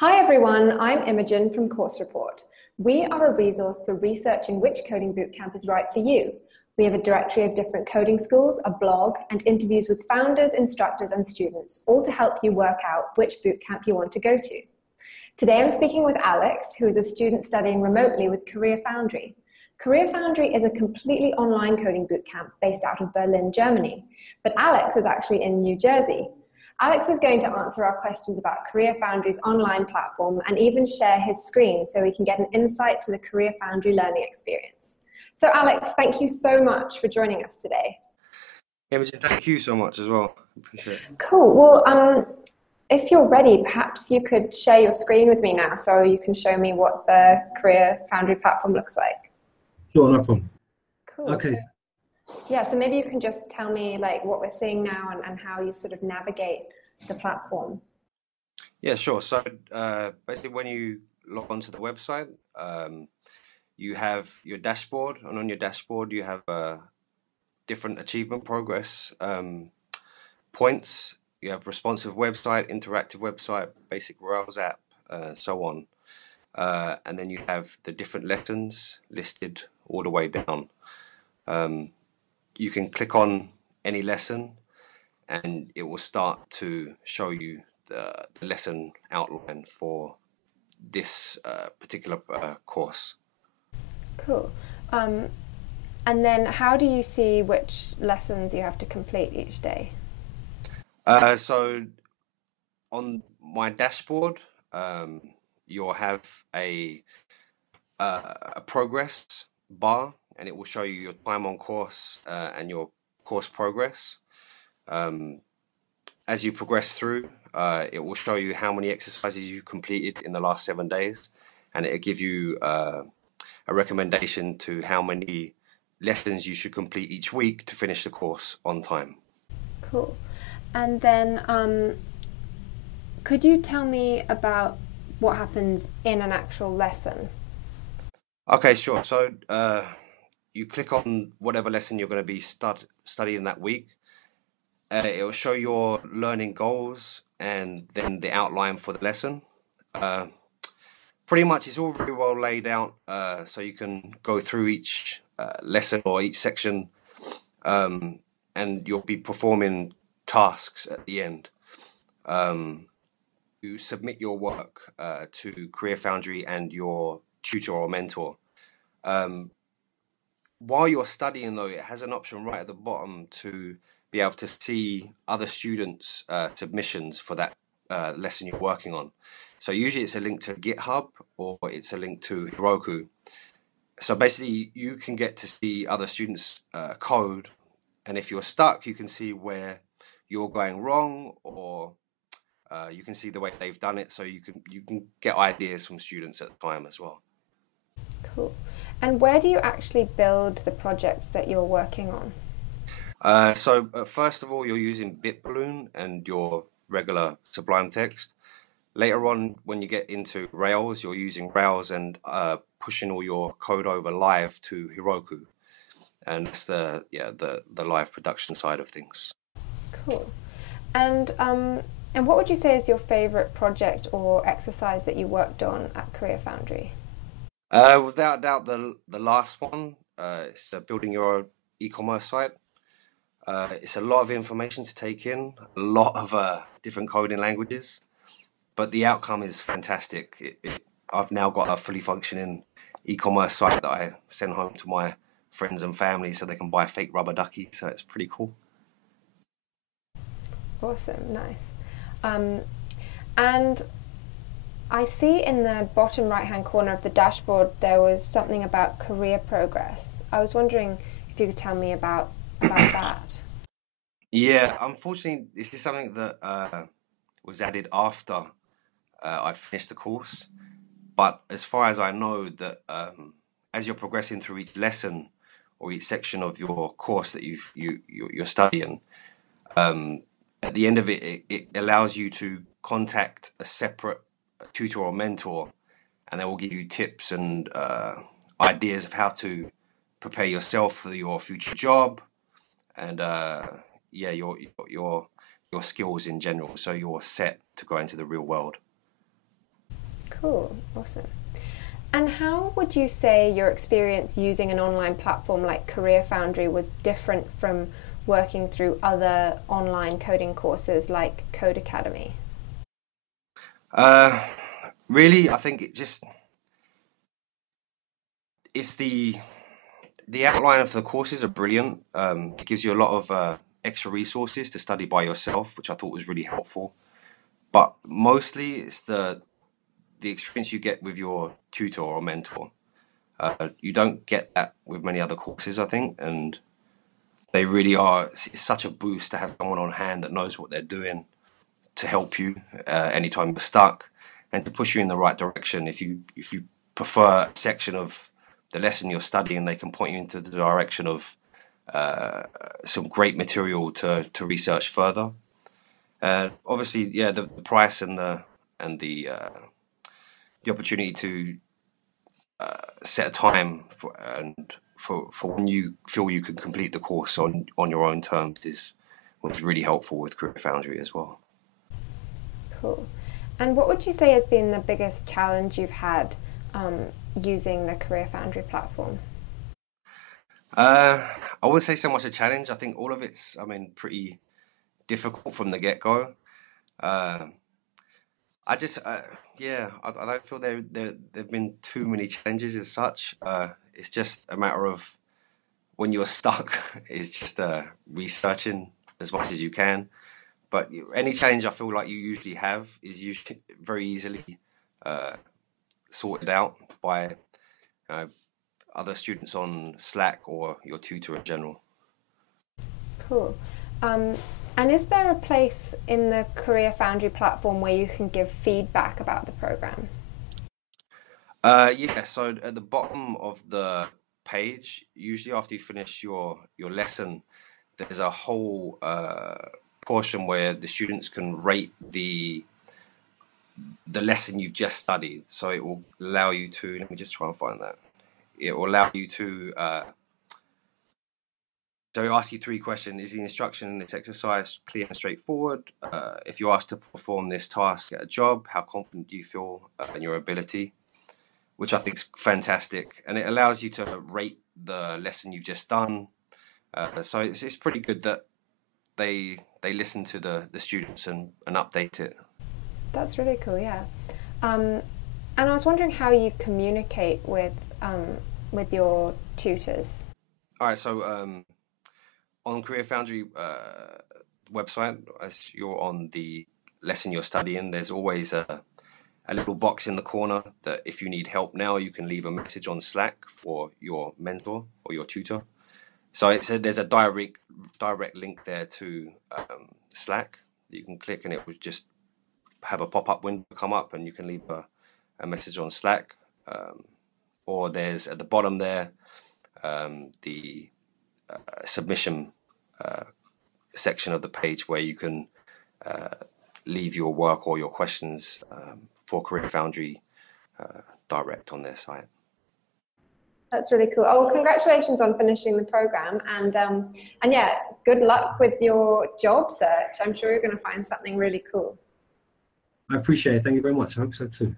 Hi everyone, I'm Imogen from Course Report. We are a resource for researching which coding bootcamp is right for you. We have a directory of different coding schools, a blog, and interviews with founders, instructors, and students, all to help you work out which bootcamp you want to go to. Today I'm speaking with Alex, who is a student studying remotely with CareerFoundry. CareerFoundry is a completely online coding bootcamp based out of Berlin, Germany, but Alex is actually in New Jersey. Alex is going to answer our questions about CareerFoundry's online platform and even share his screen so we can get an insight to the CareerFoundry learning experience. So Alex, thank you so much for joining us today. Imogen, thank you so much as well. Appreciate it. Cool. Well, if you're ready, perhaps you could share your screen with me now so you can show me what the CareerFoundry platform looks like. Sure, no problem. Cool. Okay. Yeah, so maybe you can just tell me like what we're seeing now and how you sort of navigate the platform. Yeah, sure. So basically when you log onto the website, you have your dashboard, and on your dashboard you have different achievement progress points. You have responsive website, interactive website, basic Rails app, so on. And then you have the different lessons listed all the way down. You can click on any lesson and it will start to show you the lesson outline for this particular course. Cool. And then how do you see which lessons you have to complete each day? So on my dashboard, you'll have a progress bar, and it will show you your time on course and your course progress. As you progress through, it will show you how many exercises you completed in the last 7 days, and it'll give you a recommendation to how many lessons you should complete each week to finish the course on time. Cool. And then could you tell me about what happens in an actual lesson? Okay, sure. So you click on whatever lesson you're going to be studying that week. It will show your learning goals and then the outline for the lesson. Pretty much it's all very well laid out, so you can go through each lesson or each section, and you'll be performing tasks at the end. You submit your work to CareerFoundry and your tutor or mentor. While you're studying, though, it has an option right at the bottom to be able to see other students' submissions for that lesson you're working on. So usually it's a link to GitHub or it's a link to Heroku. So basically you can get to see other students' code, and if you're stuck, you can see where you're going wrong, or you can see the way they've done it, so you can get ideas from students at the time as well. Cool. And where do you actually build the projects that you're working on? So first of all, you're using Bitballoon and your regular Sublime Text. Later on, when you get into Rails, you're using Rails and pushing all your code over live to Heroku, and that's the live production side of things. Cool. And what would you say is your favorite project or exercise that you worked on at CareerFoundry? Without doubt, the last one, it's building your e-commerce site. It's a lot of information to take in, a lot of different coding languages, but the outcome is fantastic. I've now got a fully functioning e-commerce site that I send home to my friends and family so they can buy fake rubber duckies, so it's pretty cool. Awesome, nice. And I see in the bottom right-hand corner of the dashboard there was something about career progress. I was wondering if you could tell me about that. Yeah, unfortunately, this is something that was added after I'd finished the course. But as far as I know, that as you're progressing through each lesson or each section of your course that you're studying, at the end of it, it allows you to contact a separate tutor or mentor, and they will give you tips and ideas of how to prepare yourself for your future job, and your skills in general, so you're set to go into the real world. Cool, awesome. And how would you say your experience using an online platform like CareerFoundry was different from working through other online coding courses like Code Academy? Really, I think it's the outline of the courses are brilliant. It gives you a lot of extra resources to study by yourself, which I thought was really helpful. But mostly it's the experience you get with your tutor or mentor. You don't get that with many other courses, I think, and they really are. It's such a boost to have someone on hand that knows what they're doing to help you anytime you're stuck and to push you in the right direction. If you prefer a section of the lesson you're studying, they can point you into the direction of some great material to research further. Obviously, yeah, the price and the opportunity to set a time for when you feel you can complete the course on your own terms was really helpful with CareerFoundry as well. Cool. And what would you say has been the biggest challenge you've had using the CareerFoundry platform? I wouldn't say so much a challenge. I think all of it's, pretty difficult from the get-go. I just, yeah, I don't feel there've been too many challenges as such. It's just a matter of when you're stuck, is just researching as much as you can. But any challenge I feel like you usually have is usually very easily sorted out by other students on Slack or your tutor in general. Cool. And is there a place in the CareerFoundry platform where you can give feedback about the program? Yeah, so at the bottom of the page, usually after you finish your lesson, there's a whole portion where the students can rate the lesson you've just studied. So it will allow you to, let me just try and find that. It will allow you to, so it'll ask you 3 questions. Is the instruction in this exercise clear and straightforward? If you're asked to perform this task at a job, how confident do you feel in your ability? Which I think is fantastic. And it allows you to rate the lesson you've just done. So it's pretty good that they listen to the students and update it. That's really cool, yeah. And I was wondering how you communicate with your tutors. All right, so on CareerFoundry website, as you're on the lesson you're studying, there's always a little box in the corner that if you need help now, you can leave a message on Slack for your mentor or your tutor. So there's a direct link there to Slack that you can click, and it would just have a pop-up window come up, and you can leave a message on Slack. Or there's at the bottom there the submission section of the page where you can leave your work or your questions for CareerFoundry direct on their site. That's really cool. Oh, well, congratulations on finishing the program, and yeah, good luck with your job search. I'm sure you're going to find something really cool. I appreciate it. Thank you very much. I hope so too.